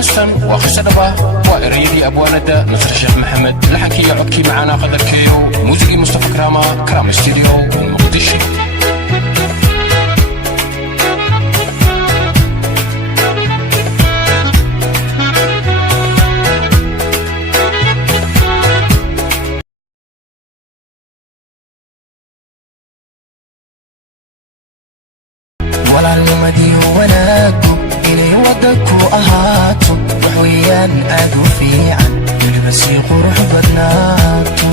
هستن وخشة دبا وإريدي أبو ندى نصر الشيخ محمد لحكي عكي معنا قدر كيو موسيقي مصطفى كرام استديو مقدشي walaalnimadii wanaagu inay waddanku ahaato wax weeyaan aad u fiican weliba sii qurux badnaato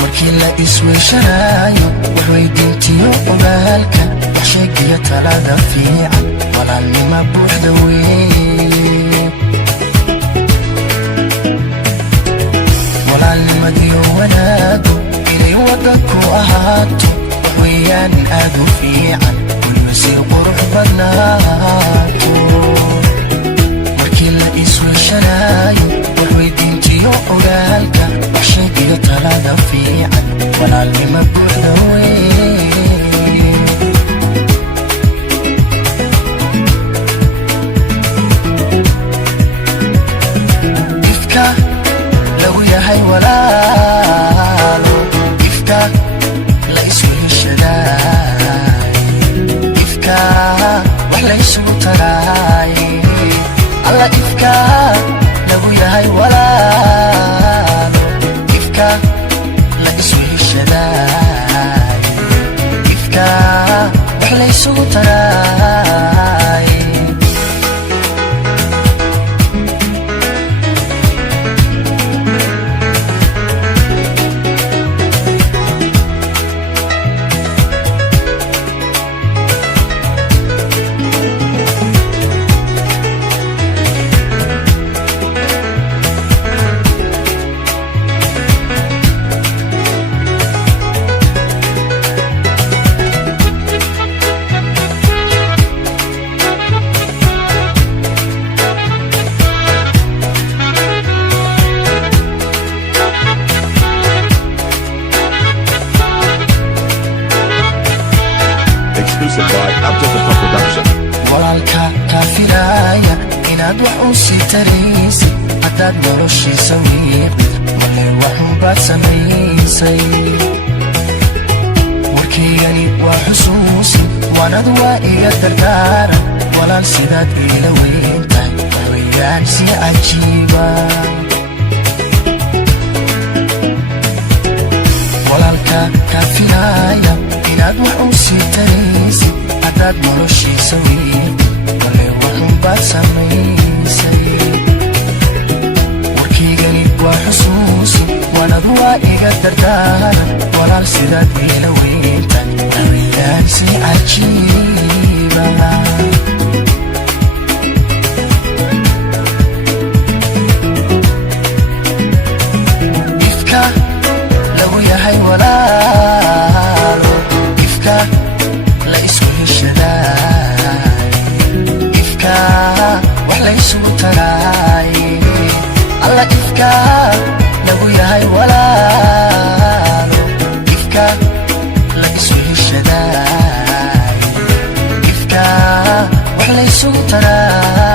markii la isweyshanaayo wax weydiintiyo ogaalka wax sheegiyo talada fiican walaalnima buuxda weeye walaalnimadii wanaagu inay waddanku ahaato ويان أدو في عن كل مسير قرح بناتو مركي لإسوي شراي وحوي دينتي وقلالك وحشيكي يطلع في عن ولا اللي مبوح دوي إفكا لو يهي ولا إفكا ليس متراي الله إفكا لو يهي ولا إفكا لا يسوي الشداي إفكا ليس متراي walaalka kaafiraaya inaad wax u sii taraysid haddaad noloshiisa wiiqdid male waxunbaad samaysay warkaygani waa xusuusin waanad waa iga dardaaran walaal sidaad iila weyntahay waxweeyaan si cajiiba walaalka kaafiraaya inaad wax u sii taraysid haddaad noloshiisa wiiqdid male waxunbaad samaysay warkaygani waa xusuusin waanad waa iga dardaaran walaal sidaad iila weyntahay waxweeyaan si cajiiba ifka lagu yahay walaalo ifka la isku heshadaay ifka wax laysugu taraay alla ifka lagu yahay walaalo ifka la isku heshadaay ifka wax laysugu taraay